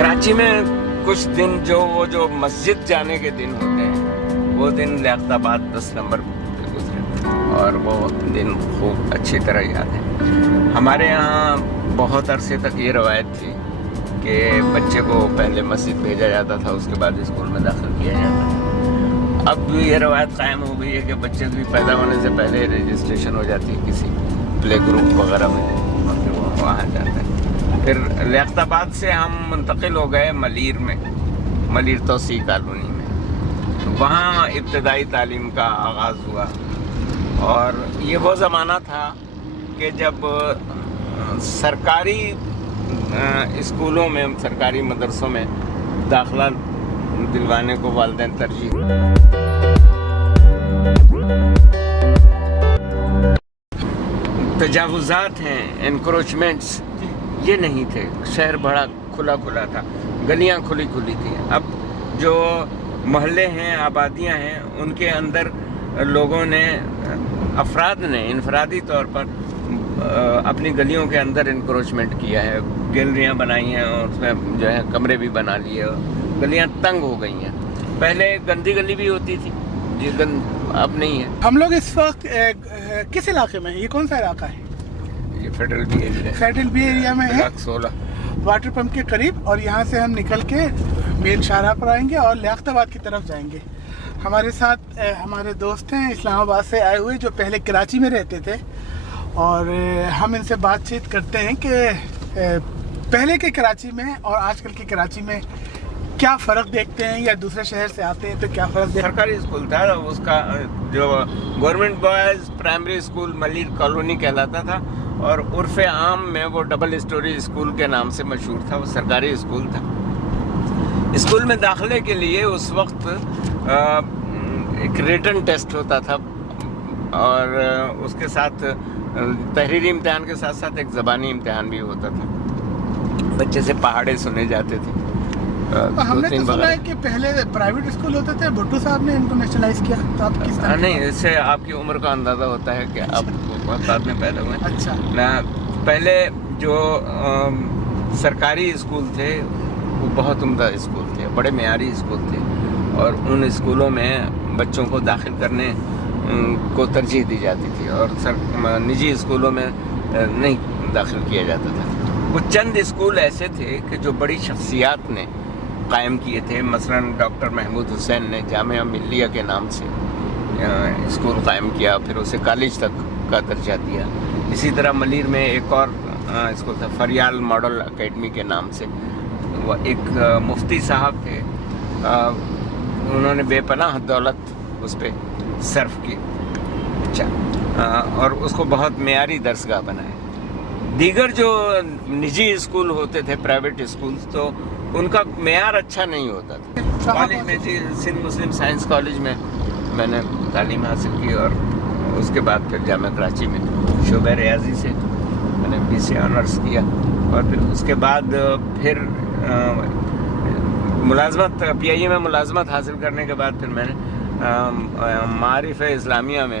کراچی میں کچھ دن جو مسجد جانے کے دن ہوتے ہیں وہ دن لیاقت آباد 10 نمبر پہ گزرے اور وہ دن خوب اچھی طرح یاد ہے. ہمارے یہاں بہت عرصے تک یہ روایت تھی کہ بچے کو پہلے مسجد بھیجا جاتا تھا, اس کے بعد اسکول میں داخل کیا جاتا تھا. اب یہ روایت قائم ہو گئی ہے کہ بچے بھی پیدا ہونے سے پہلے رجسٹریشن ہو جاتی ہے کسی پلے گروپ وغیرہ میں اور پھر وہ وہاں جاتا ہے. پھر لیاقت آباد سے ہم منتقل ہو گئے ملیر میں, ملیر توسیع کالونی میں. وہاں ابتدائی تعلیم کا آغاز ہوا اور یہ وہ زمانہ تھا کہ جب سرکاری اسکولوں میں, سرکاری مدرسوں میں داخلہ دلوانے کو والدین ترجیح تجاوزات ہیں, انکروچمنٹس یہ نہیں تھے. شہر بڑا کھلا کھلا تھا, گلیاں کھلی کھلی تھیں. اب جو محلے ہیں, آبادیاں ہیں, ان کے اندر لوگوں نے, افراد نے انفرادی طور پر اپنی گلیوں کے اندر انکروچمنٹ کیا ہے, گیلریاں بنائی ہیں اور اس میں جو ہے کمرے بھی بنا لیے, گلیاں تنگ ہو گئی ہیں. پہلے گندی گلی بھی ہوتی تھی, یہ اب نہیں ہے. ہم لوگ اس وقت کس علاقے میں ہیں؟ یہ کون سا علاقہ ہے؟ یہ federal be area, federal be area میں ہے, 16 واٹر پمپ کے قریب. اور یہاں سے ہم نکل کے مین شاہراہ پر آئیں گے اور لیاقت آباد کی طرف جائیں گے. ہمارے ساتھ ہمارے دوست ہیں اسلام آباد سے آئے ہوئے جو پہلے کراچی میں رہتے تھے, اور ہم ان سے بات چیت کرتے ہیں کہ پہلے کے کراچی میں اور آج کل کی کراچی میں کیا فرق دیکھتے ہیں, یا دوسرے شہر سے آتے ہیں تو کیا فرق دیکھتے ہیں. سرکاری اسکول تھا, اس کا جو government boys primary school Malir colony کہلاتا تھا, اور عرف عام میں وہ ڈبل اسٹوری اسکول کے نام سے مشہور تھا. وہ سرکاری اسکول تھا. اسکول میں داخلے کے لیے اس وقت ایک ریٹن ٹیسٹ ہوتا تھا, اور اس کے ساتھ تحریری امتحان کے ساتھ ساتھ ایک زبانی امتحان بھی ہوتا تھا. بچے سے پہاڑے سنے جاتے تھے. ہم نے تو سنا ہے کہ پہلے پرائیویٹ اسکول ہوتے تھے, بھٹو صاحب نے ان کو نیشنلائز کیا, تو آپ کس طرح؟ نہیں, اس سے آپ کی عمر کا اندازہ ہوتا ہے کہ آپ بہت بعد میں پیدا ہوئے. اچھا, پہلے جو سرکاری اسکول تھے وہ بہت عمدہ اسکول تھے, بڑے معیاری اسکول تھے, اور ان اسکولوں میں بچوں کو داخل کرنے کو ترجیح دی جاتی تھی, اور نجی اسکولوں میں نہیں داخل کیا جاتا تھا. وہ چند اسکول ایسے تھے کہ جو بڑی شخصیات نے قائم کیے تھے. مثلاً ڈاکٹر محمود حسین نے جامعہ ملیہ کے نام سے اسکول قائم کیا, پھر اسے کالج تک کا درجہ دیا. اسی طرح ملیر میں ایک اور اسکول تھا فریال ماڈل اکیڈمی کے نام سے. وہ ایک مفتی صاحب تھے, انہوں نے بے پناہ دولت اس پہ صرف کی. اچھا, اور اس کو بہت معیاری درسگاہ بنایا. دیگر جو نجی اسکول ہوتے تھے, پرائیویٹ اسکولز, تو ان کا معیار اچھا نہیں ہوتا تھا. کالج میں تھی سندھ مسلم سائنس کالج میں نے تعلیم حاصل کی, اور اس کے بعد پھر جامعہ کراچی میں شعبہ ریاضی سے میں نے BC آنرس کیا, اور پھر اس کے بعد پھر ملازمت PIA میں ملازمت حاصل کرنے کے بعد پھر میں نے معارف اسلامیہ میں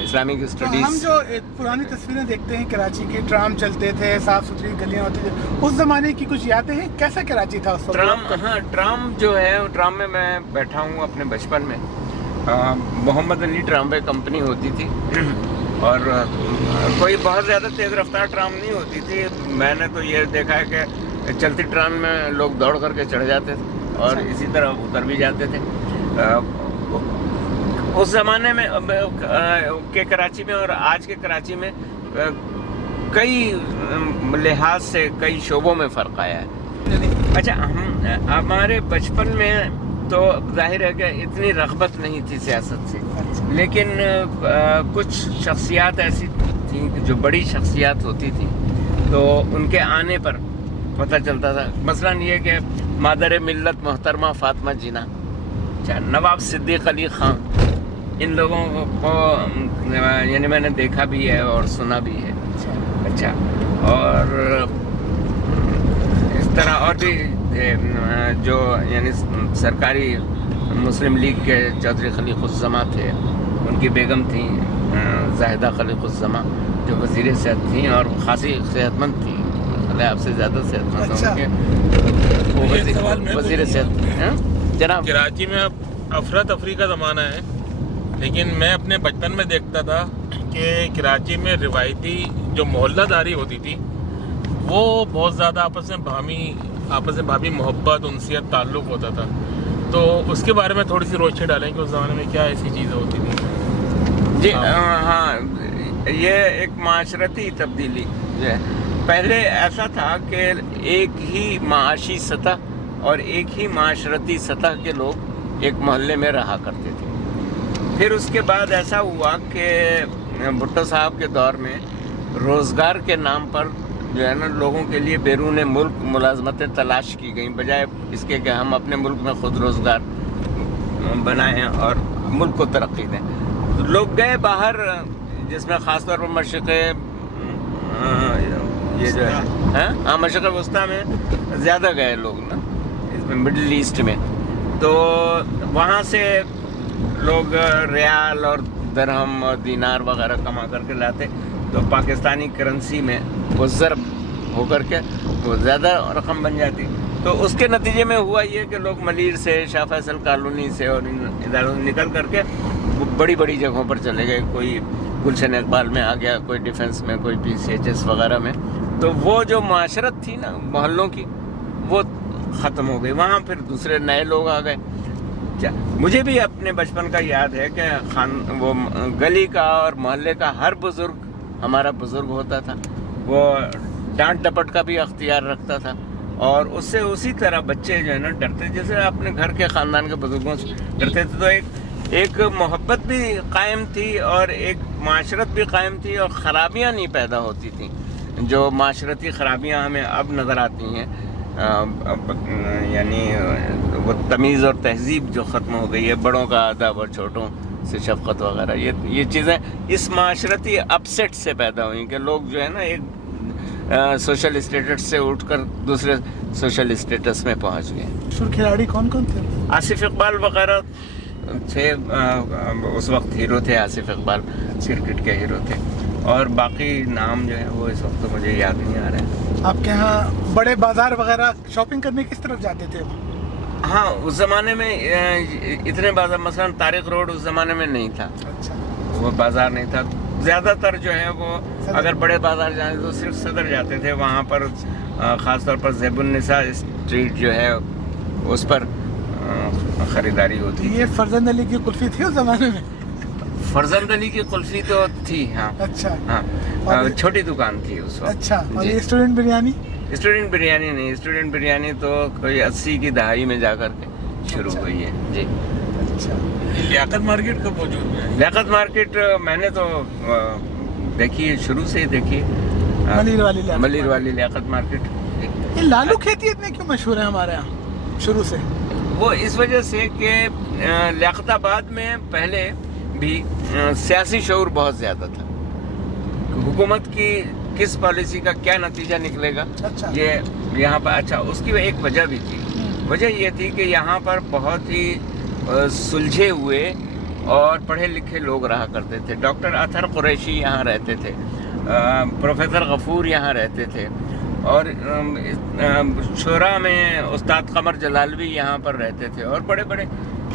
اسلامک اسٹڈیز. ہم جو پرانی تصویریں دیکھتے ہیں کراچی کی, ٹرام چلتے تھے, صاف ستھری گلیاں ہوتی تھیں, اس زمانے کی کچھ یادیں ہیں؟ کیسا کراچی تھا اس وقت؟ ٹرام جو ہے, ٹرام میں میں بیٹھا ہوں اپنے بچپن میں. محمد علی ٹراموے کمپنی ہوتی تھی, اور کوئی بہت زیادہ تیز رفتار ٹرام نہیں ہوتی تھی. میں نے تو یہ دیکھا ہے کہ چلتی ٹرام میں لوگ دوڑ کر کے چڑھ جاتے تھے اور اسی طرح اتر بھی جاتے تھے. اس زمانے میں کے کراچی میں اور آج کے کراچی میں کئی لحاظ سے کئی شعبوں میں فرق آیا ہے. اچھا, ہمارے بچپن میں تو ظاہر ہے کہ اتنی رغبت نہیں تھی سیاست سے, لیکن کچھ شخصیات ایسی تھیں جو بڑی شخصیات ہوتی تھیں تو ان کے آنے پر پتہ چلتا تھا. مثلاً یہ کہ مادر ملت محترمہ فاطمہ جناح, نواب صدیق علی خان, ان لوگوں کو یعنی میں نے دیکھا بھی ہے اور سنا بھی ہے. اچھا, اور اس طرح اور بھی جو یعنی سرکاری مسلم لیگ کے چودھری خلیق الزماں تھے, ان کی بیگم تھیں زاہدہ خلیق الزماں جو وزیر صحت تھیں اور خاصی صحت مند تھیں, آپ سے زیادہ صحت مند ہوں گے. وہ वज़ीर सेहत जनाब। कराची में अब अफरा तफरी का ज़माना है, लेकिन मैं अपने बचपन में देखता था कि कराची में रिवायती जो मोहल्लादारी होती थी वो बहुत ज़्यादा आपस में भाभी मोहब्बत उनसियत ताल्लुक़ होता था। तो उसके बारे में थोड़ी सी रोशनी डालें कि उस ज़माने में क्या ऐसी चीज़ें होती थी। जी हाँ, ये एक माशरती तब्दीली जो है। पहले ऐसा था कि एक ही माशी सतह और एक ही माशरती सतह के लोग एक मोहल्ले में रहा करते थे। फिर उसके बाद ऐसा हुआ कि भुट्टो साहब के दौर में रोज़गार के नाम पर जो है ना लोगों के लिए बैरून मुल्क मुलाजमतें तलाश की गई, बजाय इसके कि हम अपने मुल्क में खुद रोज़गार बनाएं और मुल्क को तरक्की दें। तो लोग गए बाहर, जिसमें ख़ास तौर पर मशरिक़ ये जो है हाँ मशरिक़ वस्ता में ज़्यादा गए लोग ना, इसमें मिडल ईस्ट में। तो वहाँ से लोग रियाल और दरहम और दीनार वगैरह कमा करके लाते, तो पाकिस्तानी करेंसी में वो ज़रब होकर के वो ज़्यादा रकम बन जाती। तो उसके नतीजे में हुआ ये कि लोग मलीर से, शाह फैसल कॉलोनी से और इन इदारों से निकल करके बड़ी बड़ी जगहों पर चले गए। कोई गुलशन इकबाल में आ गया, कोई डिफेंस में, कोई PCHS वगैरह में। तो वो जो माशरत थी ना मोहल्लों की, वो ख़त्म हो गई। वहाँ फिर दूसरे नए लोग आ गए। मुझे भी अपने बचपन का याद है कि वो गली का और मोहल्ले का हर बुज़ुर्ग हमारा बुज़ुर्ग होता था, वो डांट डपट का भी अख्तियार रखता था, और उससे उसी तरह बच्चे जो है ना डरते, जैसे अपने घर के ख़ानदान के बुज़ुर्गों से डरते थे। तो एक मोहब्बत भी कायम थी और एक माशरत भी कायम थी, और ख़राबियाँ नहीं पैदा होती थी जो माशरती ख़राबियाँ हमें अब नज़र आती हैं। यानी वो तमीज़ और तहज़ीब जो ख़त्म हो गई है, बड़ों का अदब और छोटों से शफ़क़त वगैरह, ये चीज़ें इस माशरती अपसेट से पैदा हुई कि लोग जो है ना एक सोशल स्टेटस से उठकर दूसरे सोशल स्टेटस में पहुंच गए। मशहूर खिलाड़ी कौन कौन थे? आसिफ इकबाल वगैरह थे, उस वक्त हीरो थे। आसिफ इकबाल क्रिकेट के हीरो थे, और बाकी नाम जो है वो इस वक्त तो मुझे याद नहीं आ रहा है। आपके यहाँ बड़े बाजार वगैरह शॉपिंग करने किस तरफ जाते थे? हाँ, उस ज़माने में इतने बाजार, मसलन तारिक रोड उस ज़माने में नहीं था। अच्छा, वो बाज़ार नहीं था। ज़्यादातर जो है वो अगर बड़े बाज़ार जाए तो सिर्फ सदर जाते थे। वहाँ पर ख़ास तौर पर ज़ैबुन्निसा स्ट्रीट जो है उस पर ख़रीदारी होती। ये फरजंद अली की कुल्फ़ी थी उस ज़माने में? फरजंद अली की कुल्फ़ी तो थी, हाँ। अच्छा, हाँ, छोटी दुकान थी उस वक्त। अच्छा, और ये स्टूडेंट बिरयानी? स्टूडेंट बिरयानी नहीं, स्टूडेंट बिरयानी तो कोई 80 की दहाई में जा कर के शुरू हुई है जी। अच्छा, लियाकत मार्केट कब मौजूद है? लियाकत मार्केट मैंने तो देखी है, शुरू से ही देखी है, मलिर वाली लियाकत मार्केट। ये लालू खेती इतने क्यों मशहूर है हमारे यहाँ शुरू से? वो इस वजह से कि लियाकताबाद में पहले भी सियासी शऊर बहुत ज़्यादा था। हुकूमत की किस पॉलिसी का क्या नतीजा निकलेगा, अच्छा। ये यहाँ पर, अच्छा, उसकी एक वजह भी थी। वजह ये थी कि यहाँ पर बहुत ही सुलझे हुए और पढ़े लिखे लोग रहा करते थे। डॉक्टर अतहर कुरैशी यहाँ रहते थे, प्रोफेसर गफूर यहाँ रहते थे, और शोरा में उस्ताद कमर जलालवी यहाँ पर रहते थे, और बड़े बड़े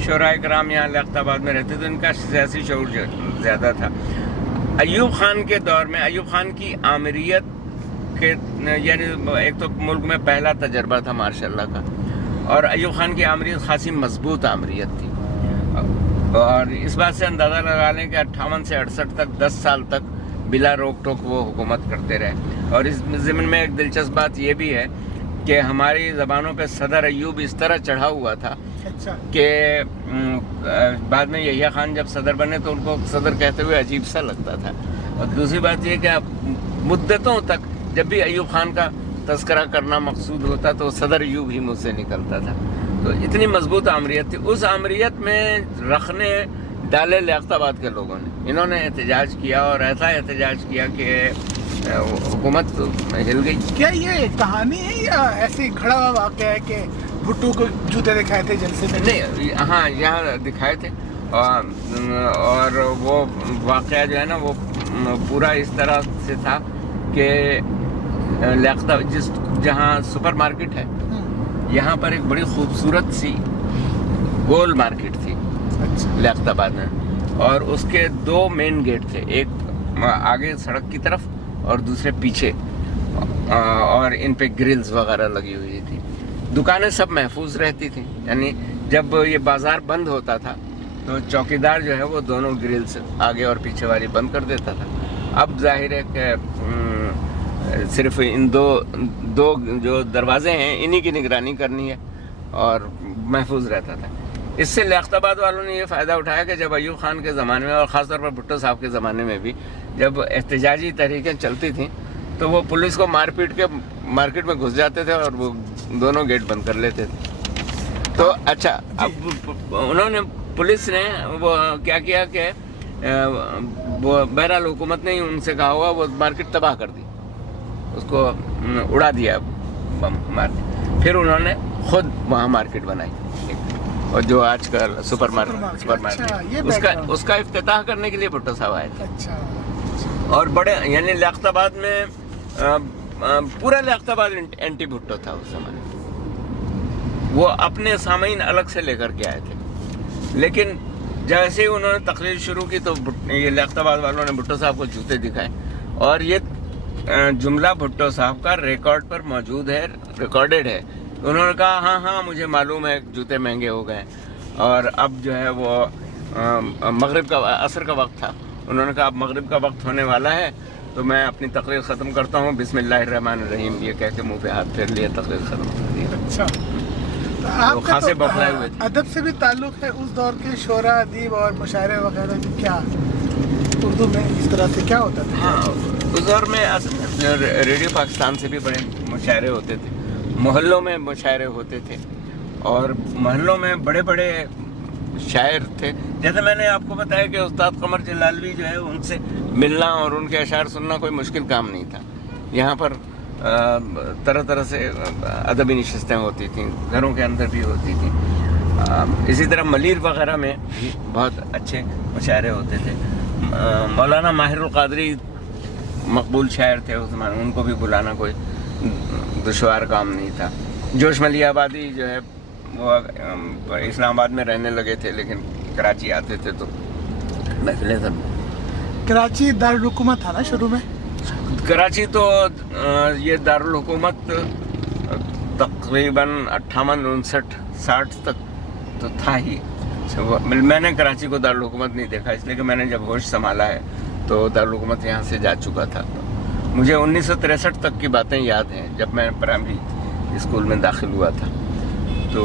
शोराए कराम यहाँ लियाकताबाद में रहते थे। इनका सियासी शऊर ज़्यादा था। अयूब खान के दौर में, अयूब खान की आमिरियत के, यानी एक तो मुल्क में पहला तजर्बा था माशाल्लाह का, और अयूब खान की आमिरियत खासी मजबूत आमिरियत थी। और इस बात से अंदाज़ा लगा लें कि 58 से 68 तक 10 साल तक बिला रोक टोक वो हुकूमत करते रहे। और इस ज़मीन में एक दिलचस्प बात ये भी है कि हमारी ज़बानों पे सदर अयूब इस तरह चढ़ा हुआ था कि बाद में यहिया खान जब सदर बने तो उनको सदर कहते हुए अजीब सा लगता था। और दूसरी बात ये कि मुद्दतों तक जब भी अयूब खान का तस्करा करना मकसूद होता तो सदर अयूब ही मुँह से निकलता था। तो इतनी मजबूत आमरीत थी। उस आमरीत में रखने डाले लियाकताबाद के लोगों ने, इन्होंने एहतजाज किया, और ऐसा एहतजाज किया कि हुकूमत हिल गई। क्या ये कहानी है या ऐसे खड़ा हुआ वाक़या है कि भुट्टो को जूते दिखाए थे जलसे में? नहीं, हाँ, यहाँ दिखाए थे, और वो वाक़या जो है ना वो पूरा इस तरह से था कि लियाकताबाद जहाँ सुपर मार्केट है यहाँ पर एक बड़ी खूबसूरत सी गोल मार्केट थी अच्छा लियाकत आबाद में, और उसके 2 मेन गेट थे, एक आगे सड़क की तरफ और दूसरे पीछे, और इन पे ग्रिल्स वगैरह लगी हुई थी। दुकानें सब महफूज रहती थी, यानी जब ये बाजार बंद होता था तो चौकीदार जो है वो दोनों ग्रिल्स आगे और पीछे वाली बंद कर देता था। अब जाहिर है कि सिर्फ इन दो जो दरवाजे हैं इन्हीं की निगरानी करनी है और महफूज रहता था। इससे लियाकत आबाद वालों ने ये फ़ायदा उठाया कि जब अयूब खान के ज़माने में और ख़ासतौर पर भुट्टो साहब के ज़माने में भी जब एहतजाजी तहरीकें चलती थीं तो वो पुलिस को मार पीट के मार्केट में घुस जाते थे और वो दोनों गेट बंद कर लेते थे। तो अच्छा, अब उन्होंने पुलिस ने वो क्या किया कि वो बहरहाल हुकूमत ने ही उनसे कहा होगा, वो मार्केट तबाह कर दी, उसको उड़ा दिया बम मार के। फिर उन्होंने खुद वहाँ मार्केट बनाई और जो आजकल सुपर मार्केट, उसका इफ्तिताह करने के लिए भुट्टो साहब आए थे। अच्छा। और बड़े यानी लियाकत आबाद में पूरा लियाकत आबाद एंटी भुट्टो था उस समय। वो अपने सामीन अलग से लेकर के आए थे, लेकिन जैसे ही उन्होंने तकरीर शुरू की तो ये लियाकत आबाद वालों ने भुट्टो साहब को जूते दिखाए, और ये जुमला भुट्टो साहब का रिकॉर्ड पर मौजूद है, रिकॉर्डेड है। उन्होंने कहा हाँ हाँ मुझे मालूम है जूते महंगे हो गए, और अब जो है वो मगरिब का असर का वक्त था। उन्होंने कहा अब मगरिब का वक्त होने वाला है तो मैं अपनी तकरीर ख़त्म करता हूँ, बिस्मिल्लाहिर्रहमानिर्रहीम ये कह के मुँह पे हाथ फेर लिया, तकरीर ख़त्म कर दी। अच्छा, तो आपका खासे तो बौखलाए हुए थे। अदब से भी ताल्लुक़ है, उस दौर के शोरा अदीब और मुशायरे वगैरह की क्या उर्दू में इस तरह से क्या होता था? हाँ, उस दौर में रेडियो पाकिस्तान से भी बड़े मुशायरे होते थे, मोहल्लों में मुशायरे होते थे, और मोहल्लों में बड़े बड़े शायर थे। जैसे मैंने आपको बताया कि उस्ताद कमर जलालवी जो है उनसे मिलना और उनके अशार सुनना कोई मुश्किल काम नहीं था। यहाँ पर तरह तरह से अदबी नशिस्तें होती थीं, घरों के अंदर भी होती थी। इसी तरह मलीर वगैरह में भी बहुत अच्छे मुशायरे होते थे। मौलाना माहिरुल कादरी मकबूल शायर थे उस ज़माने, उनको भी बुलाना कोई दुश्वार काम नहीं था। जोश मली आबादी जो है वो इस्लामाबाद में रहने लगे थे, लेकिन कराची आते थे तो महफिलें सब। कराची दारुल हुकूमत था ना शुरू में? कराची तो ये दारुल हुकूमत तकरीबन 58-59-60 तक तो था ही। मैंने कराची को दारुल हुकूमत नहीं देखा, इसलिए कि मैंने जब होश संभाला है तो दारुल हुकूमत यहाँ से जा चुका था। मुझे 1963 तक की बातें याद हैं, जब मैं प्राइमरी स्कूल में दाखिल हुआ था। तो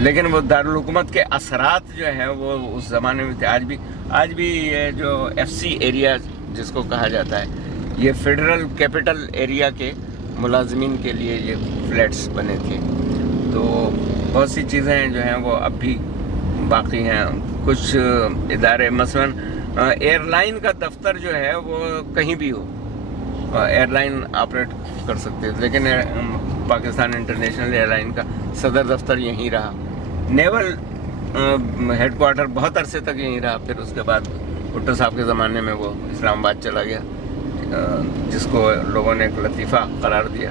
लेकिन वो दारुल हुकूमत के असरात जो हैं वो उस ज़माने में थे। आज भी ये जो FC एरिया जिसको कहा जाता है, ये फेडरल कैपिटल एरिया के मुलाजमीन के लिए ये फ्लैट्स बने थे। तो बहुत सी चीज़ें जो हैं वो अब भी बाकी हैं। कुछ इदारे मसलन एयरलाइन का दफ्तर जो है वो कहीं भी हो, एयरलाइन ऑपरेट कर सकते थे, लेकिन पाकिस्तान इंटरनेशनल एयरलाइन का सदर दफ्तर यहीं रहा। नेवल हेडक्वार्टर बहुत अरसे तक यहीं रहा। फिर उसके बाद भुट्टो साहब के ज़माने में वो इस्लामाबाद चला गया, जिसको लोगों ने एक लतीफ़ा करार दिया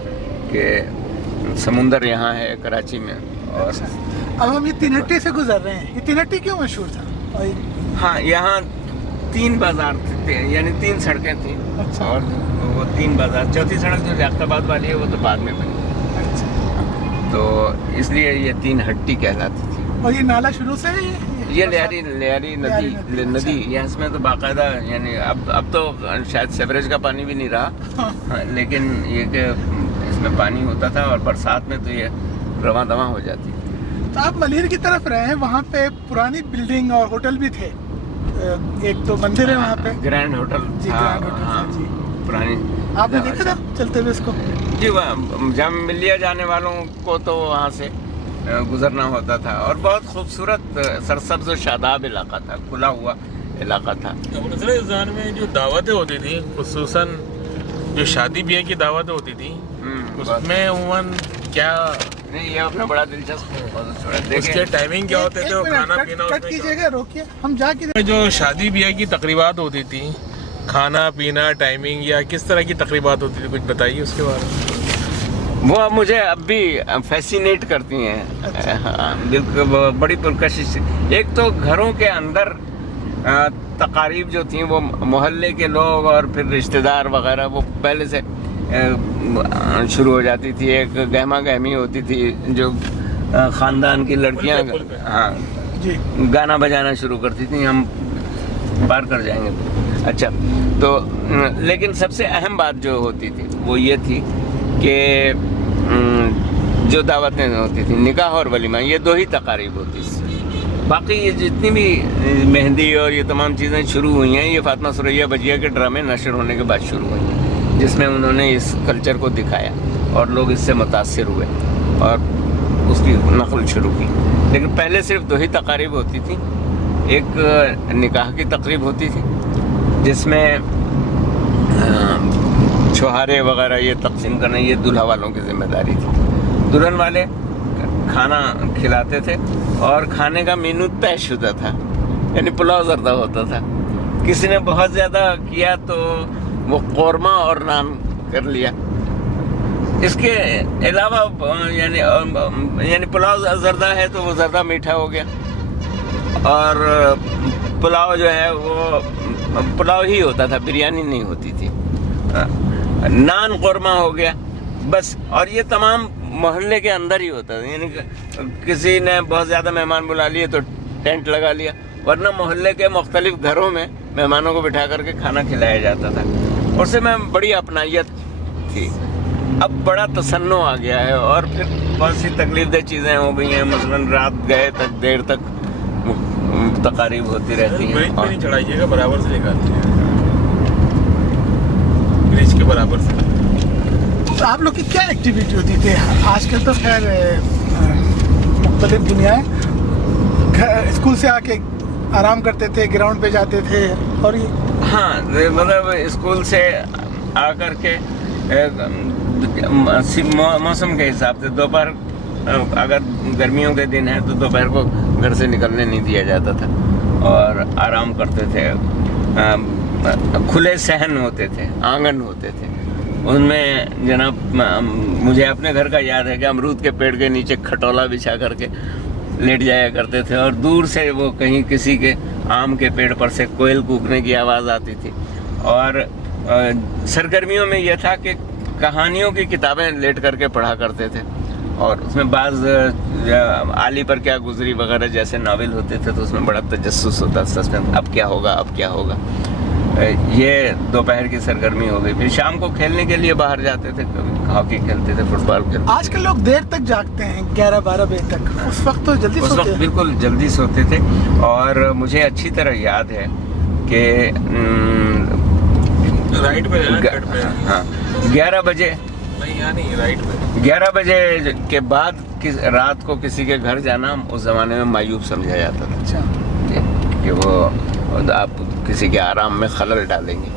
कि समुंदर यहाँ है कराची में। और अब हम ये तीनहट्टी से गुजर रहे हैं, ये तीनहट्टी क्यों मशहूर था? हाँ, यहाँ 3 बाज़ार थे, यानी 3 सड़कें थीं। अच्छा। और वो 3 बाज़ार, चौथी सड़क जो लियाकत आबाद वाली है वो तो बाद में बनी। अच्छा। तो इसलिए ये 3 हट्टी कहलाती थी। और ये नाला शुरू से ये लियारी नदी यहाँ इसमें तो बाकायदा, यानी अब तो शायद सेवरेज का पानी भी नहीं रहा। हाँ, लेकिन ये कि इसमें पानी होता था और बरसात में तो ये रवां दवां हो जाती। तो आप मलीर की तरफ रहे हैं, वहाँ पे पुरानी बिल्डिंग और होटल भी थे। एक तो मंदिर है वहाँ पे, ग्रैंड होटल। जी, ग्रैंड होटल। हाँ जी, पुरानी आपने देखा था चलते हुए इसको? जी, वहाँ जाम मिलिया जाने वालों को तो वहाँ से गुजरना होता था, और बहुत खूबसूरत सरसब्ज और शादाब इलाका था, खुला हुआ इलाका था। इस ज़माने में जो दावतें होती थी, खुसूसन जो शादी ब्याह की दावतें होती थी, उसमें उमूमन क्या नहीं, ये अपना बड़ा दिलचस्प। उसके टाइमिंग क्या होते थे, खाना पीना? कट कीजिएगा, रोकिए, हम जाके। जो शादी ब्याह की तकरीबात होती थी, खाना पीना, टाइमिंग या किस तरह की तकरीबात होती थी, कुछ बताइए उसके बारे में। وہ مجھے اب بھی فیسینیٹ کرتی ہیں. ہاں، بالکل بڑی پرکشش. ایک تو گھروں کے اندر تقاریب جو تھیں وہ محلے کے لوگ اور پھر رشتہ دار وغیرہ وہ پہلے سے شروع ہو جاتی تھی. ایک گہما گہمی ہوتی تھی جو خاندان کی لڑکیاں ہاں جی گانا بجانا شروع کرتی تھیں. ہم پار کر جائیں گے. اچھا تو لیکن سب سے اہم بات جو ہوتی تھی وہ یہ تھی کہ جو دعوتیں ہوتی تھیں نکاح اور ولیمہ یہ 2 ہی تقاریب ہوتی تھی. باقی یہ جتنی بھی مہندی اور یہ تمام چیزیں شروع ہوئی ہیں یہ فاطمہ ثریا بجیا کے ڈرامے نشر ہونے کے بعد شروع ہوئی ہیں جس میں انہوں نے اس کلچر کو دکھایا اور لوگ اس سے متاثر ہوئے اور اس کی نقل شروع کی. لیکن پہلے صرف 2 ہی تقاریب ہوتی تھیں. ایک نکاح کی تقریب ہوتی تھی جس میں چھوہارے وغیرہ یہ تقسیم کرنا یہ دلہا والوں کی ذمہ داری تھی. دلہن والے کھانا کھلاتے تھے اور کھانے کا مینو طے شدہ تھا یعنی پلاؤ زردہ ہوتا تھا. کسی نے بہت زیادہ کیا تو وہ قورمہ اور نان کر لیا. اس کے علاوہ یعنی پلاؤ زردہ ہے تو وہ زردہ میٹھا ہو گیا اور پلاؤ جو ہے وہ پلاؤ ہی ہوتا تھا بریانی نہیں ہوتی تھی. نان قورمہ ہو گیا بس. اور یہ تمام محلے کے اندر ہی ہوتا تھا. یعنی کسی نے بہت زیادہ مہمان بلا لیے تو ٹینٹ لگا لیا ورنہ محلے کے مختلف گھروں میں مہمانوں کو بٹھا کر کے کھانا کھلایا جاتا تھا. اس سے میں بڑی اپنائیت تھی. اب بڑا تصنع آ گیا ہے اور پھر بہت سی تکلیف دہ چیزیں ہو گئی ہیں. مثلاً رات گئے تک دیر تک تقاریب ہوتی رہتی ہیں. برج پہ نہیں چڑھائیے گا برابر سے نکالتے ہیں برج کے برابر سے. تو آپ لوگ کی کیا ایکٹیویٹی ہوتی تھی؟ آج کل تو خیر مختلف دنیا ہے. اسکول سے آ کے آرام کرتے تھے گراؤنڈ پہ جاتے تھے اور ہاں مطلب اسکول سے آ کر کے موسم کے حساب سے دوپہر اگر گرمیوں کے دن ہیں تو دوپہر کو گھر سے نکلنے نہیں دیا جاتا تھا اور آرام کرتے تھے. کھلے صحن ہوتے تھے آنگن ہوتے تھے ان میں جناب مجھے اپنے گھر کا یاد ہے کہ امرود کے پیڑ کے نیچے کھٹولا بچھا کر کے لیٹ جایا کرتے تھے اور دور سے وہ کہیں کسی کے آم کے پیڑ پر سے کوئل کوکنے کی آواز آتی تھی. اور سرگرمیوں میں یہ تھا کہ کہانیوں کی کتابیں لیٹ کر کے پڑھا کرتے تھے اور اس میں بعض عالی پر کیا گزری وغیرہ جیسے ناول ہوتے تھے تو اس میں بڑا تجسس ہوتا سسپینس اب کیا ہوگا اب کیا ہوگا. یہ دوپہر کی سرگرمی ہو گئی. پھر شام کو کھیلنے کے لیے باہر جاتے تھے کبھی ہاکی کھیلتے تھے فٹ بال کھیلتے. آج کل لوگ دیر تک جاگتے ہیں 11-12 بجے تک. اس وقت تو جلدی اس سوتے وقت ہیں. بالکل جلدی سوتے تھے اور مجھے اچھی طرح یاد ہے کہ رائٹ پہ ہاں 11 بجے نہیں یہاں نہیں رائٹ پہ 11 بجے کے بعد رات کو کسی کے گھر جانا اس زمانے میں معیوب سمجھا جاتا تھا. اچھا کہ وہ آپ کسی کے آرام میں خلل ڈالیں گے.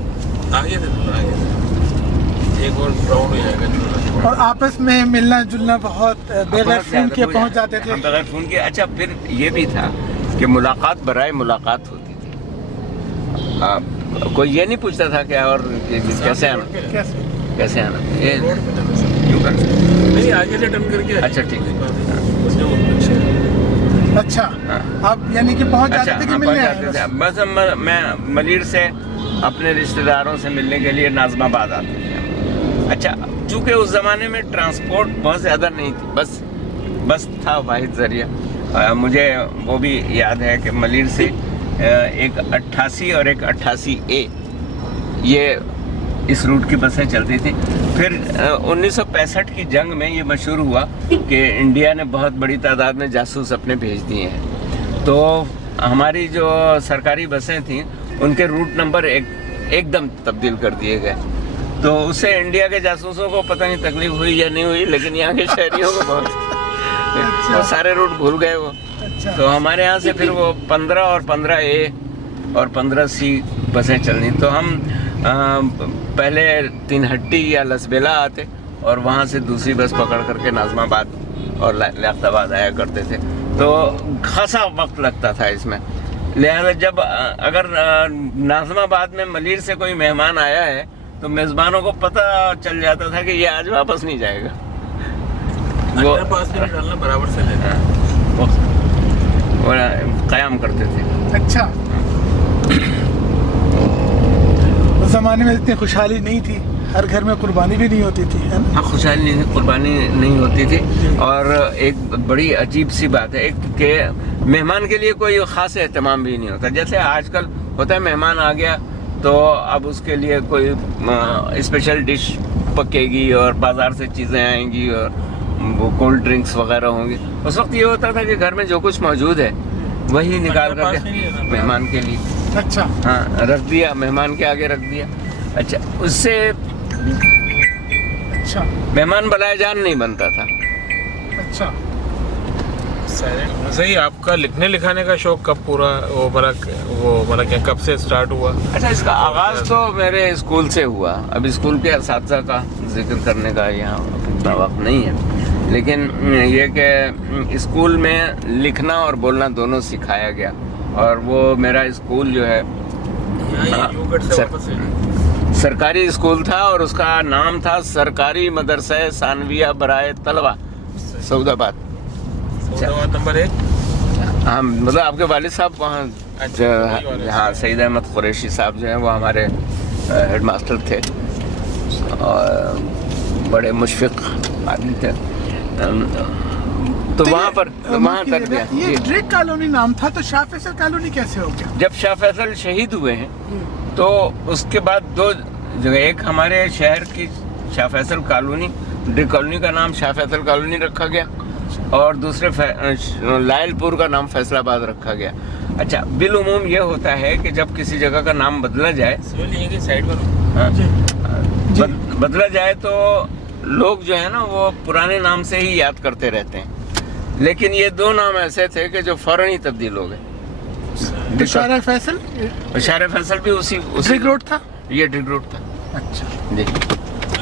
آگے سے ایک اور راؤنڈ ہو جائے گا. اور آپس میں ملنا جلنا بہت بغیر فون کے پہنچ جاتے تھے. بغیر فون کے. اچھا پھر یہ بھی تھا کہ ملاقات برائے ملاقات ہوتی تھی. کوئی یہ نہیں پوچھتا تھا کہ اور کیسے آنا کیسے آنا یہ یوں کر نہیں آگے سے ٹرن کر کے. اچھا ٹھیک ہے. اچھا آپ یعنی کہ پہنچ جاتے تھے کہ ملنے آئے تھے. بس میں ملیر سے اپنے رشتہ داروں سے ملنے کے لیے ناظم آباد آتے تھے. اچھا چونکہ اس زمانے میں ٹرانسپورٹ بہت زیادہ نہیں تھی بس تھا واحد ذریعہ. مجھے وہ بھی یاد ہے کہ ملیر سے ایک 88 اور ایک 88A یہ اس روٹ کی بسیں چلتی تھیں. پھر 1965 کی جنگ میں یہ مشہور ہوا کہ انڈیا نے بہت بڑی تعداد میں جاسوس اپنے بھیج دیے ہیں تو ہماری جو سرکاری بسیں تھیں ان کے روٹ نمبر ایک دم تبدیل کر دیے گئے. تو اس سے انڈیا کے جاسوسوں کو پتہ نہیں تکلیف ہوئی یا نہیں ہوئی لیکن یہاں کے شہریوں کو بہت وہ سارے روٹ بھول گئے وہ. تو ہمارے یہاں سے پھر وہ 15 اور 15A اور 15C بسیں چلنی. تو ہم پہلے تینہٹی یا لسبیلا آتے اور وہاں سے دوسری بس پکڑ کر کے ناظم آباد اور لیاقت آباد آیا کرتے تھے. تو خاصا وقت لگتا تھا اس میں. لہذا جب اگر ناظم آباد میں ملیر سے کوئی مہمان آیا ہے تو میزبانوں کو پتہ چل جاتا تھا کہ یہ آج واپس نہیں جائے گا. وہ अंडर पास भी नहीं डालना, बराबर से लेना है। वो क़याम करते थे। अच्छा, उस ज़माने में इतनी खुशहाली नहीं थी, हर घर में कुर्बानी भी नहीं होती थी, है ना? हाँ, खुशहाली नहीं, कुर्बानी नहीं होती थी। और एक बड़ी अजीब सी बात है एक कि मेहमान के लिए कोई ख़ास एहतमाम भी नहीं होता। जैसे आजकल होता है, मेहमान आ गया तो अब उसके लिए कोई स्पेशल डिश पकेगी और बाज़ार से चीज़ें आएंगी और वो कोल्ड ड्रिंक्स वगैरह होंगी। उस वक्त ये होता था कि घर में जो कुछ मौजूद है वही निकाल करके मेहमान के लिए, अच्छा, हाँ, रख दिया, मेहमान के आगे रख दिया। अच्छा, उससे अच्छा, मेहमान बनाए जान नहीं बनता था। अच्छा। सही, आपका लिखने लिखाने का शौक कब पूरा वो क्या कब से स्टार्ट हुआ? अच्छा, इसका आगाज तो मेरे स्कूल से हुआ। अब स्कूल के असातिज़ा का जिक्र करने का यहाँ इतना वक्त नहीं है, लेकिन ये कि स्कूल में लिखना और बोलना दोनों सिखाया गया। और वो मेरा स्कूल जो है सरकारी स्कूल था और उसका नाम था सरकारी मदरसा सानविया बराए तलबा सऊदाबाद। नंबर 1। हाँ, मतलब आपके वालिद साहब वहाँ, हाँ, सईद अहमद कुरैशी साहब जो हैं वो हमारे हेड मास्टर थे और बड़े मुशफ़िक़ आदमी थे। तो वहाँ पर वहाँ तक गया। ये ड्रेक कॉलोनी नाम था, तो शाह फैसल कॉलोनी कैसे हो गया? जब शाह फैसल शहीद हुए हैं तो उसके बाद दो जगह, एक हमारे शहर की Shah Faisal colony, Drake colony का नाम शाह फैसल कॉलोनी रखा गया और दूसरे लायलपुर का नाम फैसलाबाद रखा गया। अच्छा, बिलउमूम ये होता है कि जब किसी जगह का नाम बदला जाए, हाँ, बदला जाए तो लोग जो है ना वो पुराने नाम से ही याद करते रहते हैं। लेकिन ये दो नाम ऐसे थे कि जो फौरन ही तब्दील हो गए। शाह फैसल, शाह फैसल भी उसी ड्रिग रोड था, ये ड्रिग रोड था। अच्छा जी,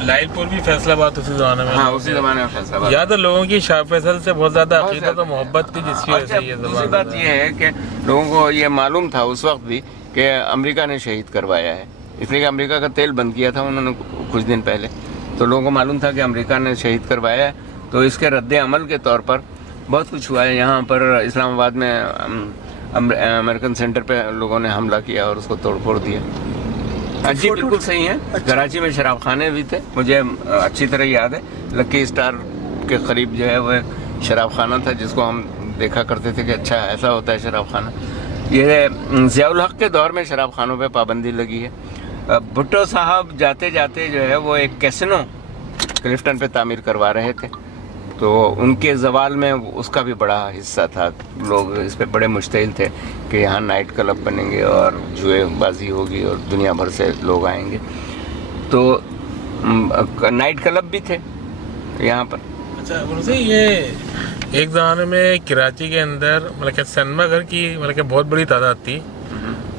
लायलपुर भी फैसलाबाद उसी जमाने में। हाँ, उसी जमाने में फैसलाबाद। याद है लोगों की शाह फैसल से बहुत ज्यादा अकीदत और मोहब्बत थी, जिसकी वजह से ये दूसरी बात ये है कि लोगों को ये मालूम था उस वक्त भी कि अमेरिका ने शहीद करवाया है, इसलिए कि अमेरिका का तेल बंद किया था उन्होंने कुछ दिन पहले। तो लोगों को मालूम था कि अमेरिका ने शहीद करवाया है, तो इसके रद्द अमल के तौर पर बहुत कुछ हुआ है। यहाँ पर इस्लामाबाद में अमेरिकन सेंटर पे लोगों ने हमला किया और उसको तोड़ फोड़ दिया। जी, बिल्कुल सही है। अच्छा। कराची में शराब खाने भी थे, मुझे अच्छी तरह याद है। लकी स्टार के करीब जो है वो एक शराब खाना था जिसको हम देखा करते थे कि अच्छा ऐसा होता है शराब खाना। ये ज़ियाउल हक के दौर में शराब खानों पे पाबंदी लगी है। भुट्टो साहब जाते जाते जो है वो एक कैसिनो क्लिफ्टन पे तामीर करवा रहे थे, तो उनके जवाल में उसका भी बड़ा हिस्सा था। लोग इस पे बड़े मुश्तइल थे कि यहाँ नाइट क्लब बनेंगे और जुएबाजी होगी और दुनिया भर से लोग आएंगे। तो नाइट क्लब भी थे यहाँ पर। अच्छा, उनसे ये एक ज़माने में कराची के अंदर मतलब सिनेमा घर की मतलब बहुत बड़ी तादाद थी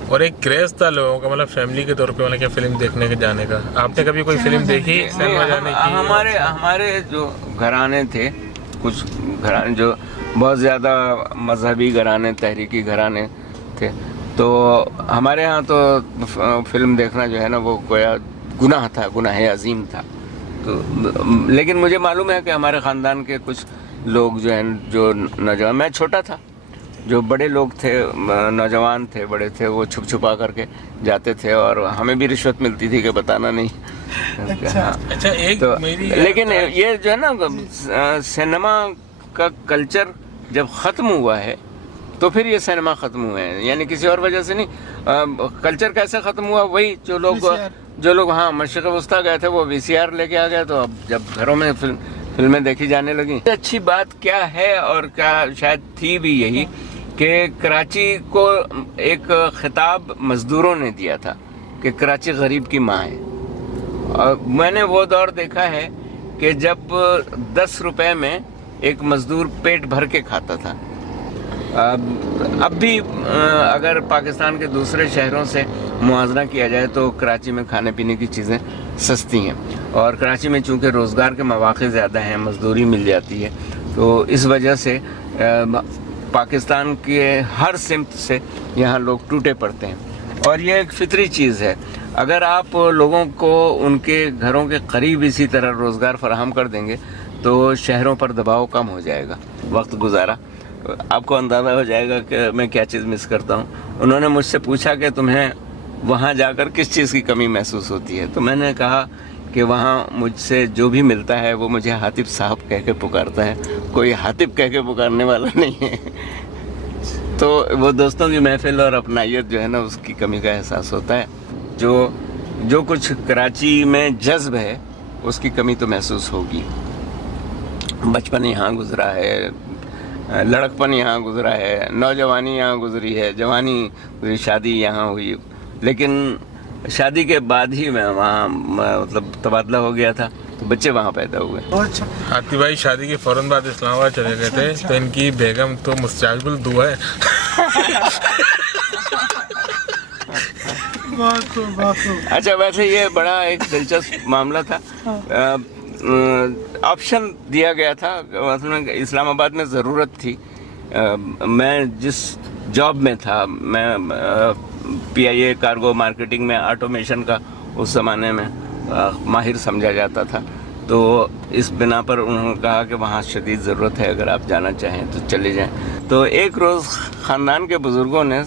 और एक क्रेज था लोगों का, मतलब फैमिली के तौर पे मतलब फिल्म देखने के जाने का। आपने कभी कोई फिल्म देखी सिनेमा जाने की? हमारे जो घराने थे, कुछ घराने जो बहुत ज़्यादा मजहबी घराने, तहरीकी घराने थे, तो हमारे यहाँ तो फिल्म देखना जो है ना वो कोया गुनाह था, गुनाह अजीम था। तो लेकिन मुझे मालूम है कि हमारे ख़ानदान के कुछ लोग जो हैं, जो नौजवान, मैं छोटा था, जो बड़े लोग थे, नौजवान थे, बड़े थे, वो छुप छुपा करके जाते थे और हमें भी रिश्वत मिलती थी कि बताना नहीं। अच्छा। हाँ। अच्छा, एक तो मेरी लेकिन ये जो है ना सिनेमा का कल्चर जब ख़त्म हुआ है तो फिर ये सिनेमा ख़त्म हुए हैं, यानी किसी और वजह से नहीं। कल्चर कैसे ख़त्म हुआ, वही जो लोग हाँ मशरिक़ वस्ता गए थे वो VCR लेके आ गए, तो अब जब घरों में फिल्में देखी जाने लगी। अच्छी बात क्या है और क्या शायद थी भी यही कि कराची को एक खिताब मज़दूरों ने दिया था कि कराची गरीब की माँ है। और मैंने वो दौर देखा है कि जब 10 रुपए में एक मज़दूर पेट भर के खाता था। अब भी अगर पाकिस्तान के दूसरे शहरों से मुआवजा किया जाए तो कराची में खाने पीने की चीज़ें सस्ती हैं और कराची में चूँकि रोज़गार के मौक़े ज़्यादा हैं, मज़दूरी मिल जाती है, तो इस वजह से पाकिस्तान के हर सिमत से यहाँ लोग टूटे पड़ते हैं और ये एक फितरी चीज़ है। अगर आप लोगों को उनके घरों के करीब इसी तरह रोज़गार फराहम कर देंगे تو شہروں پر دباؤ کم ہو جائے گا. وقت گزارا آپ کو اندازہ ہو جائے گا کہ میں کیا چیز مس کرتا ہوں. انہوں نے مجھ سے پوچھا کہ تمہیں وہاں جا کر کس چیز کی کمی محسوس ہوتی ہے. تو میں نے کہا کہ وہاں مجھ سے جو بھی ملتا ہے وہ مجھے حاطب صاحب کہہ کے پکارتا ہے, کوئی حاطب کہہ کے پکارنے والا نہیں ہے. تو وہ دوستوں کی محفل اور اپنائیت جو ہے نا, اس کی کمی کا احساس ہوتا ہے. جو کچھ کراچی میں جذب ہے اس کی کمی تو محسوس ہوگی. بچپن یہاں گزرا ہے, لڑکپن یہاں گزرا ہے, نوجوانی یہاں گزری ہے, جوانی گزری, شادی یہاں ہوئی. لیکن شادی کے بعد ہی میں وہاں مطلب تبادلہ ہو گیا تھا, تو بچے وہاں پیدا ہوئے. اچھا, حاطب بھائی شادی کے فوراً بعد اسلام آباد چلے گئے تھے, تو ان کی بیگم تو مستقبل دعا ہے. اچھا, ویسے یہ بڑا ایک دلچسپ معاملہ تھا. آپشن دیا گیا تھا, مثلا اسلام آباد میں ضرورت تھی. میں جس جاب میں تھا, میں PIA کارگو مارکیٹنگ میں آٹومیشن کا اس زمانے میں ماہر سمجھا جاتا تھا. تو اس بنا پر انہوں نے کہا کہ وہاں شدید ضرورت ہے, اگر آپ جانا چاہیں تو چلے جائیں. تو ایک روز خاندان کے بزرگوں نے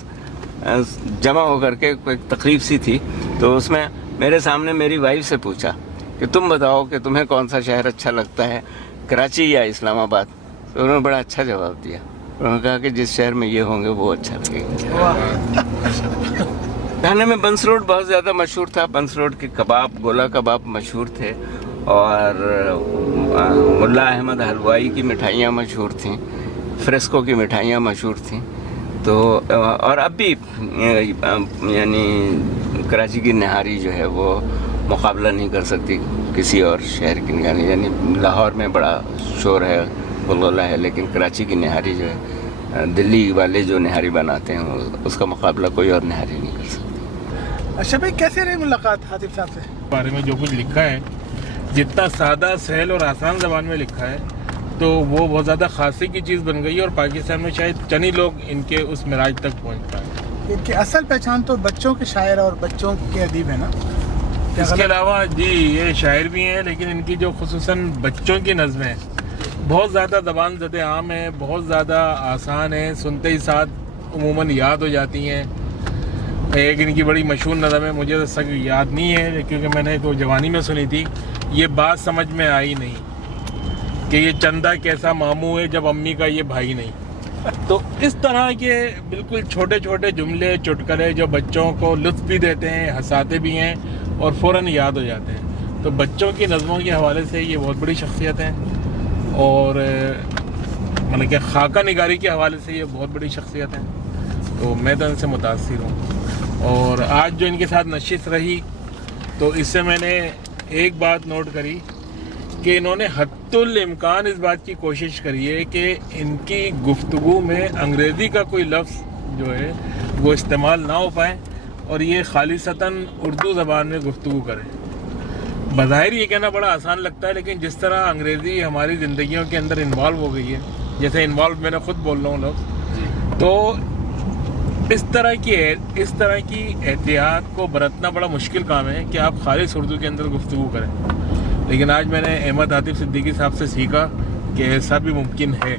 جمع ہو کر کے ایک تقریب سی تھی, تو اس میں میرے سامنے میری وائف سے پوچھا کہ تم بتاؤ کہ تمہیں کون سا شہر اچھا لگتا ہے, کراچی یا اسلام آباد. تو انہوں نے بڑا اچھا جواب دیا. انہوں نے کہا کہ جس شہر میں یہ ہوں گے وہ اچھا لگے گا. کھانے میں بنس روڈ بہت زیادہ مشہور تھا. بنس روڈ کے کباب, گولا کباب مشہور تھے, اور ملا احمد حلوائی کی مٹھائیاں مشہور تھیں, فریسکو کی مٹھائیاں مشہور تھیں. تو اور اب بھی یعنی کراچی کی نہاری جو ہے وہ مقابلہ نہیں کر سکتی کسی اور شہر کی نہاری. یعنی لاہور میں بڑا شور ہے, غلغلہ ہے, لیکن کراچی کی نہاری جو ہے, دلی والے جو نہاری بناتے ہیں اس کا مقابلہ کوئی اور نہاری نہیں کر سکتی. اچھا بھائی, کیسے رہی ملاقات حاطب صاحب سے؟ بارے میں جو کچھ لکھا ہے, جتنا سادہ, سہل اور آسان زبان میں لکھا ہے, تو وہ بہت زیادہ خاصی کی چیز بن گئی ہے, اور پاکستان میں شاید چند ہی لوگ ان کے اس معراج تک پہنچ پائے. ان کی اصل پہچان تو بچوں کے شاعر اور بچوں کے ادیب ہے نا. اس کے علاوہ جی یہ شاعر بھی ہیں, لیکن ان کی جو خصوصاً بچوں کی نظمیں بہت زیادہ زبان زد عام ہیں, بہت زیادہ آسان ہیں, سنتے ہی ساتھ عموماً یاد ہو جاتی ہیں. ایک ان کی بڑی مشہور نظم ہے, مجھے سب یاد نہیں ہے کیونکہ میں نے تو جوانی میں سنی تھی. یہ بات سمجھ میں آئی نہیں کہ یہ چندہ کیسا ماموں ہے جب امی کا یہ بھائی نہیں. تو اس طرح کے بالکل چھوٹے چھوٹے جملے, چٹکلے جو بچوں کو لطف بھی دیتے ہیں, ہنساتے بھی ہیں اور فوراً یاد ہو جاتے ہیں. تو بچوں کی نظموں کے حوالے سے یہ بہت بڑی شخصیت ہیں, اور مطلب کہ خاکہ نگاری کے حوالے سے یہ بہت بڑی شخصیت ہیں. تو میں تو ان سے متاثر ہوں. اور آج جو ان کے ساتھ نشست رہی, تو اس سے میں نے ایک بات نوٹ کری کہ انہوں نے حد الامکان اس بات کی کوشش کری ہے کہ ان کی گفتگو میں انگریزی کا کوئی لفظ جو ہے وہ استعمال نہ ہو پائے, اور یہ خالصتاً اردو زبان میں گفتگو کریں. بظاہر یہ کہنا بڑا آسان لگتا ہے, لیکن جس طرح انگریزی ہماری زندگیوں کے اندر انوالو ہو گئی ہے, جیسے انوالو میں نے خود بول رہا ہوں لفظ, تو اس طرح کی احتیاط کو برتنا بڑا مشکل کام ہے کہ آپ خالص اردو کے اندر گفتگو کریں. لیکن آج میں نے احمد عاطف صدیقی صاحب سے سیکھا کہ ایسا بھی ممکن ہے.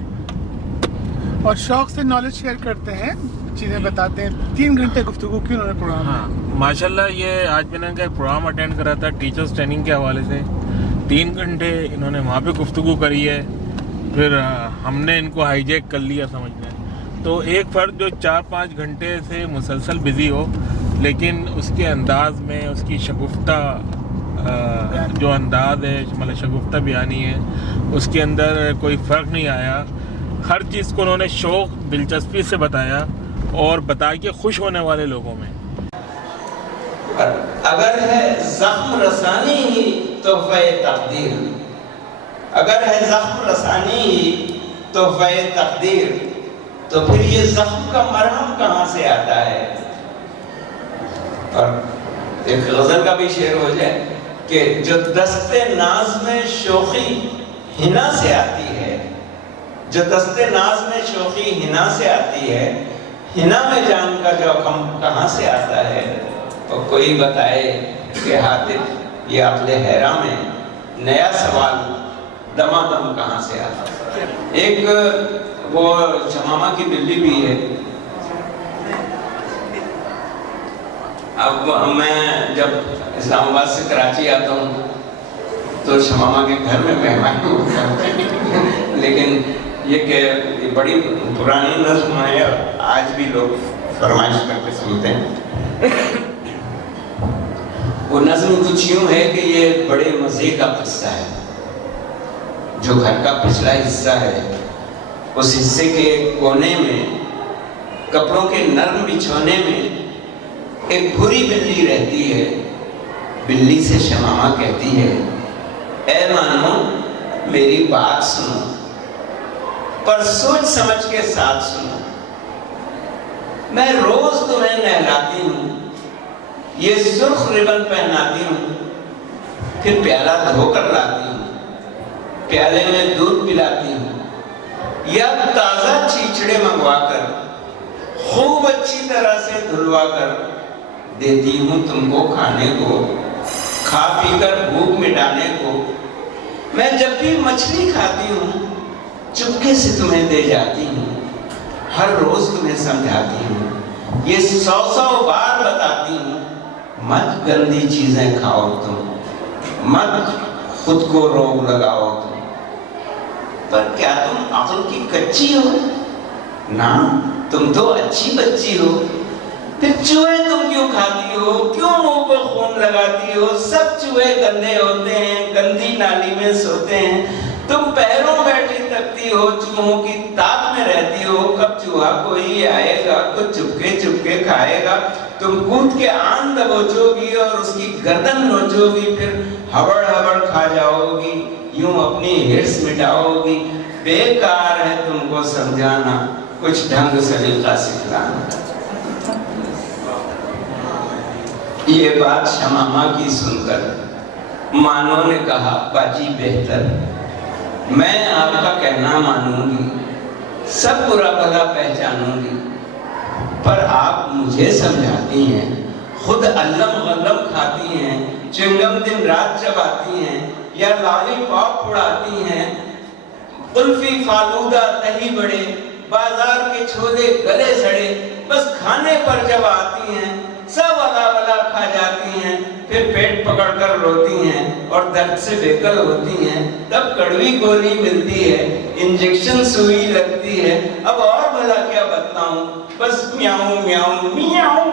اور شوق سے نالج شیئر کرتے ہیں, چیزیں بتاتے ہیں. 3 گھنٹے گفتگو کی انہوں نے پروگرام. ہاں ماشاءاللہ, یہ آج میں نے ان کا ایک پروگرام اٹینڈ کرا تھا ٹیچرز ٹریننگ کے حوالے سے. 3 گھنٹے انہوں نے وہاں پہ گفتگو کری ہے, پھر ہم نے ان کو ہائی جیک کر لیا سمجھ میں. تو ایک فرد جو 4-5 گھنٹے سے مسلسل بزی ہو, لیکن اس کے انداز میں, اس کی شگفتہ جو انداز ہے, مطلب شگفتہ بیانی ہے, اس کے اندر کوئی فرق نہیں آیا. ہر چیز کو انہوں نے شوق, دلچسپی سے بتایا, اور بتا کے خوش ہونے والے لوگوں میں. اگر ہے زخم رسانی ہی تحفہ تقدیر, اگر ہے زخم رسانی ہی تحفہ تقدیر, تو پھر یہ زخم کا مرہم کہاں سے آتا ہے. اور ایک غزل کا بھی شعر ہو جائے کہ جو دست ناز میں شوخی ہنا سے آتی ہے, جو دست ناز میں شوخی ہنا سے آتی ہے, ہنا میں جان کا جو غم کہاں سے آتا ہے. تو کوئی بتائے کہ حاطب یہ عقل حیران میں نیا سوال दमादम कहाँ से आता। एक वो शमामा की बिल्ली भी है। अब मैं जब इस्लामाबाद से कराची आता हूँ तो शमामा के घर में मेहमान होता हूँ, लेकिन ये कि बड़ी पुरानी नस्म है, आज भी लोग फरमाइश करके सुनते हैं। वो नज़्म कुछ यूँ है कि ये बड़े मज़े का किस्सा है। जो घर का पिछला हिस्सा है, उस हिस्से के कोने में कपड़ों के नरम बिछोने में एक बुरी बिल्ली रहती है। बिल्ली से शमामा कहती है, ऐ मानो मेरी बात सुनो, पर सोच समझ के साथ सुनो। मैं रोज तुम्हें नहलाती हूँ, ये सुर्ख रिबन पहनाती हूँ, फिर प्याला धोकर लाती हूँ, प्याले में दूध पिलाती हूँ, या ताजा चीचड़े मंगवाकर खूब अच्छी तरह से धुलवा कर देती हूँ तुमको खाने को, खा पी कर भूख मिटाने को। मैं जब भी मछली खाती हूँ चुपके से तुम्हें दे जाती हूँ, हर रोज तुम्हें समझाती हूँ, ये 100 बार बताती हूँ, मत गंदी चीजें खाओ तुम, मत खुद को रोग लगाओ तुम। पर क्या तुम अक्ल की कच्ची हो? ना, तुम तो अच्छी बच्ची हो। फिर चूहे तुम क्यों खाती हो? क्यों मुंह पर खून लगाती हो? सब चूहे गंदे होते हैं, गंदी नाली में सोते हैं। तुम पैरों बैठी तकती हो, चूहों की ताक में रहती हो, कब चूहा कोई आएगा, कुछ चुपके चुपके खाएगा। तुम कूद के आन दबोचोगी और उसकी गर्दन नोचोगी, फिर हबड़ हबड़ खा जाओगी, यूं अपनी हिर्स मिटाओगी। बेकार है तुमको समझाना, कुछ ढंग सलीका सिखलाना। ये बात शमामा की सुनकर मानो ने कहा, बाजी बेहतर, मैं आपका कहना मानूंगी, सब बुरा भला पहचानूंगी, पर आप मुझे समझाती हैं, खुद अल्लम गल्लम खाती हैं, चिंगम दिन रात चबाती हैं, या लॉलीपॉप उड़ाती हैं, कुल्फी फालूदा दही बड़े, बाजार के छोले गले सड़े, बस खाने पर जब आती हैं सब अला वला खा जाती हैं, फिर पेट पकड़कर रोती हैं और दर्द से बेकल होती हैं। तब कड़वी गोली मिलती है, इंजेक्शन सुई लगती है, अब और भला क्या बताऊं, बस म्याऊं म्याऊं म्याऊं।